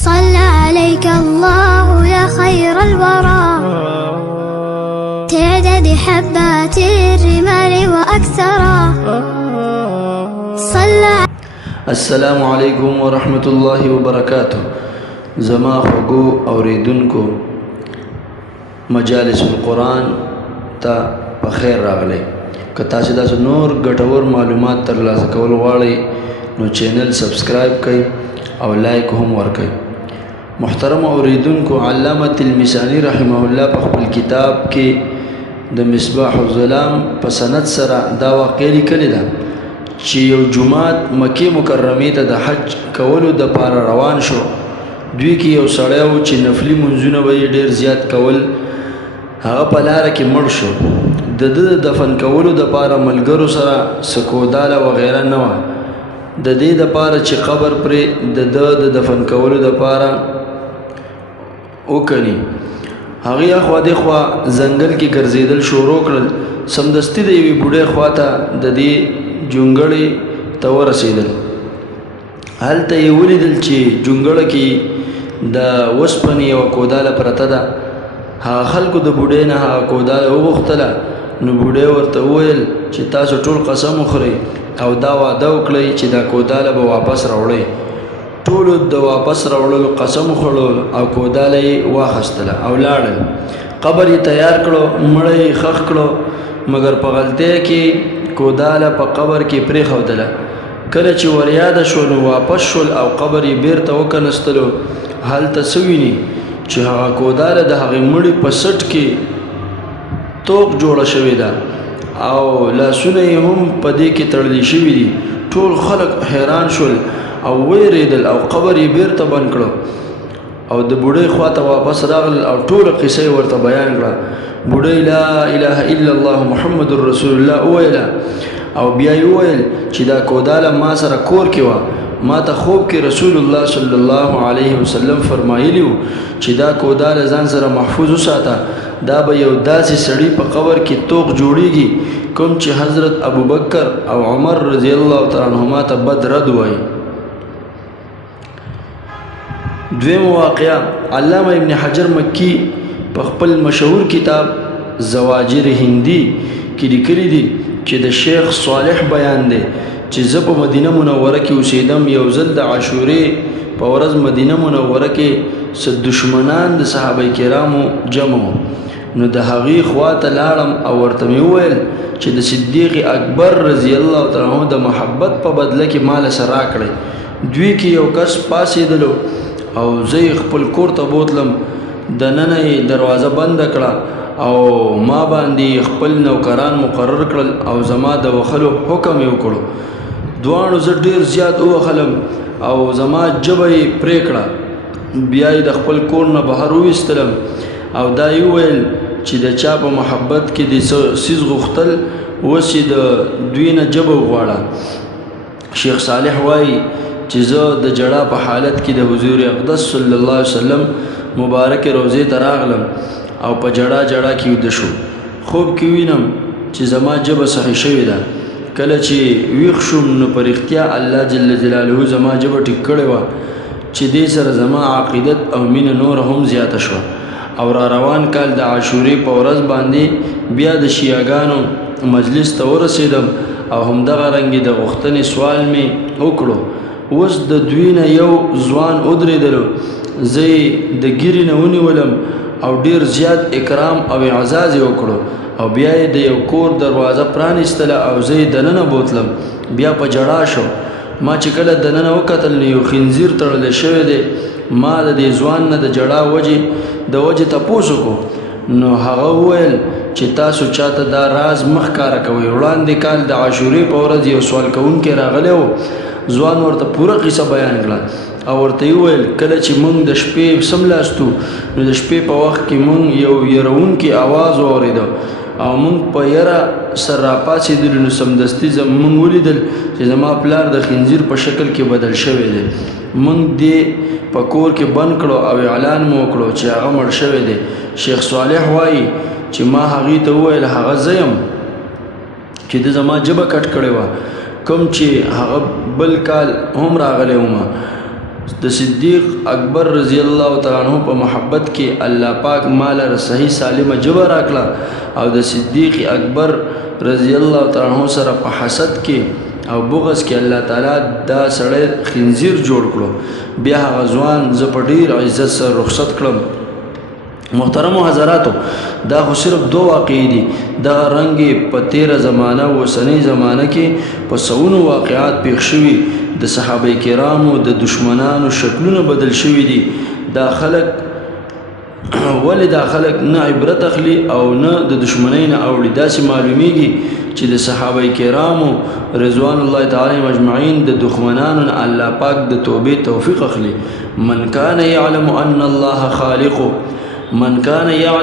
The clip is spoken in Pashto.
صلى عليك الله يا خير الورى تعدد حبات الرمال وأكثرا صلى. السلام علیکم ورحمت الله وبرکاتہ. زما خوږو اوریدونکو مجالس القرآن ته په خیر راغلی. که تاسو داسې نور ګټور معلومات ترلاسه کول غواړئ نو چینل سبسکرایب کړئ او لایک هم ورکړئ. محترم اوریدونکو، علامه تلمسانی رحمه الله په خپل کتاب کې د مصباح الظلام په سند سره دا واقعه لیکلې ده چې یو جماعت مکې مکرمې ته د حج کولو دپاره روان شو. دوی کې یو سړی و چې نفلي منځونه به یې ډېر زیات کول. هغه په لاره کې مړ شو. د ده د دفن کولو دپاره ملګرو سره څه کوداله وغیره نه وه. د دې دپاره چې قبر پرې د ده د دفن کولو دپاره وکني، هغې اخوا دېخوا ځنګل کې ګرځېدل شروع کړل. سمدستي د یوې بوډۍ خواته د دې جونګړې ته ورسېدل. هلته یې ولیدل چې جونګړه کې د وسپنې یوه کوداله پرته ده. هغه خلکو د بوډۍ نه هغه کوداله وغوښتله. نو بوډۍ ورته وویل چې تاسو ټول قسم وخورئ او دا وعده وکړئ چې دا کوداله به واپس راوړئ. ټولو د واپس راوړلو قسم وخوړو او کوداله یې واخیستله او لاړل. قبر یې تیار کړو، مړی یې ښخ کړو، مګر په غلطۍ کې کوداله په قبر کې پرېښودله. کله چې وریاده شو نو واپس شول او قبر یې بیرته وکنستلو. هلته څه ویني چې هغه کوداله د هغې مړي په سټ کې توق جوړه شوې ده او لاسونه یې هم په دې کې تړلي شوي دي. ټول خلک حیران شول او ویریدل او قبر یې بیرته بند کړو او د بوډۍ خواته واپس راغلل او ټوله قصه یې ورته بیان کړه. بوډۍ لا اله الا الله محمد رسول الله وویله او بیا یې وویل چې دا کوداله ما سره کور کې وه. ما ته خوب کې رسول الله صلی الله علیه وسلم فرمایلی و چې دا کوداله ځان سره محفوظ وساته. دا به یو داسې سړي په قبر کې توق جوړیږي کوم چې حضرت ابوبکر او عمر رضی الله تعالی عنهما ته بد رد وایي. دویم واقعه علامه ابن حجر مکی په خپل مشهور کتاب زواجر هندی کې لیکلي دي چې د شیخ صالح بیان دی چې زه په مدینه منوره کې اوسېدم. یو ځل د عاشورې په ورځ مدینه منوره کې څه دشمنان د صحابه کرامو جمع وو. نو د هغې خواته لاړم او ورته مې وویل چې د صدیق اکبر رضی الله تعالی عنه د محبت په بدله کې مال سره راکړئ. دوی کې یو کس پاسېدلو او زه یې خپل کور ته بوتلم. دننه یې دروازه بنده کړه او ما باندې خپل نوکران مقرر کړل او زما د وخلو حکم یې وکړو. دواړو زه ډېر زیات ووخلم او زما ژبه یې پرې کړه. بیا یې د خپل کور نه بهر وویستلم او دا یې وویل چې د چا په محبت کې دې څه څیز غوښتل اوس یې د دوی نه ژبه وغواړه. شیخ صالح وایي چې زه د جړا په حالت کې د حضور اقدس صلی الله علیه وسلم مبارک روضې ته راغلم او په جړا جړا کې ویده شو. خوب کې وینم چې زما ژبه صحیح شوې ده. کله چې ویښ شوم نو په رښتیا الله جل جلاله زما ژبه ټیک کړې وه چې دې سره زما عقیدت او مینه نور هم زیاته شوه. او را روان کال د عاشورې په ورځ باندې بیا د شیعاګانو مجلس ته ورسېدم او همدغه رنګې د غوښتنې سوال مې وکړو. اوس د دوی نه یو ځوان ودرېدلو. زه یې د ګیرې نه ونیولم او ډېر زیات اکرام او اعزاز یې وکړو او بیا یې د یو کور دروازه پرانیستله او زه یې دننه بوتلم. بیا په جړا شو. ما چې کله دننه وکتل نو یو خنزیر تړلی شوی دی. ما د دې ځوان نه د جړا د وجې تپوس وکړو. نو هغه وویل چې تاسو چاته دا راز مه ښکاره کوئ. وړاندې کال د عاشورې په ورځ یو سوال کوونکی راغلی و. ځوان ورته پوره قصه بیان کړه او ورته یې وویل کله چې موږ د شپې څملاستو نو د شپې په وخت کې موږ یو یروونکی اواز واورېده او موږ په یره سر راپاڅېدلو. نو سمدستي موږ ولیدل چې زما پلار د خنزیر په شکل کې بدل شوی دی. موږ دې په کور کې بند کړو او اعلان مو وکړو چې هغه مړ شوی دی. شیخ صالح وایي چې ما هغې ته وویل هغه زه یم چې د زما ژبه کټ کړې وه. کوم چې هغه بل کال هم راغلی وم. د صدیق اکبر رضی الله تعالی عنہ په محبت کې الله پاک مال صحیح سالمه جبر راکړه او د صدیق اکبر رضی الله تعالی عنہ سره په حسد کې او بغض کې الله تعالی دا سړی خنزیر جوړ کړو بیا غزوان ز په ډیر عزت سره رخصت کړم محترم حضراتو دا خو صرف دو واقعي دي دا رنګ په تیره زمانہ وسنی زمانہ کې په سونو واقعات پیښ شوي د صحابه کرامو د دشمنانو شکلونه بدل شوي دي دا خلک ولې دا خلک نه عبرت اخلي او نه د دشمنۍ نه اوړي داسې معلومیږي چې د صحابه کرامو رضوان الله تعالی مجمعین د دښمنانو نه الله پاک د توبې توفیق اخلي من کان یعلم ان الله خالق من کان یعلم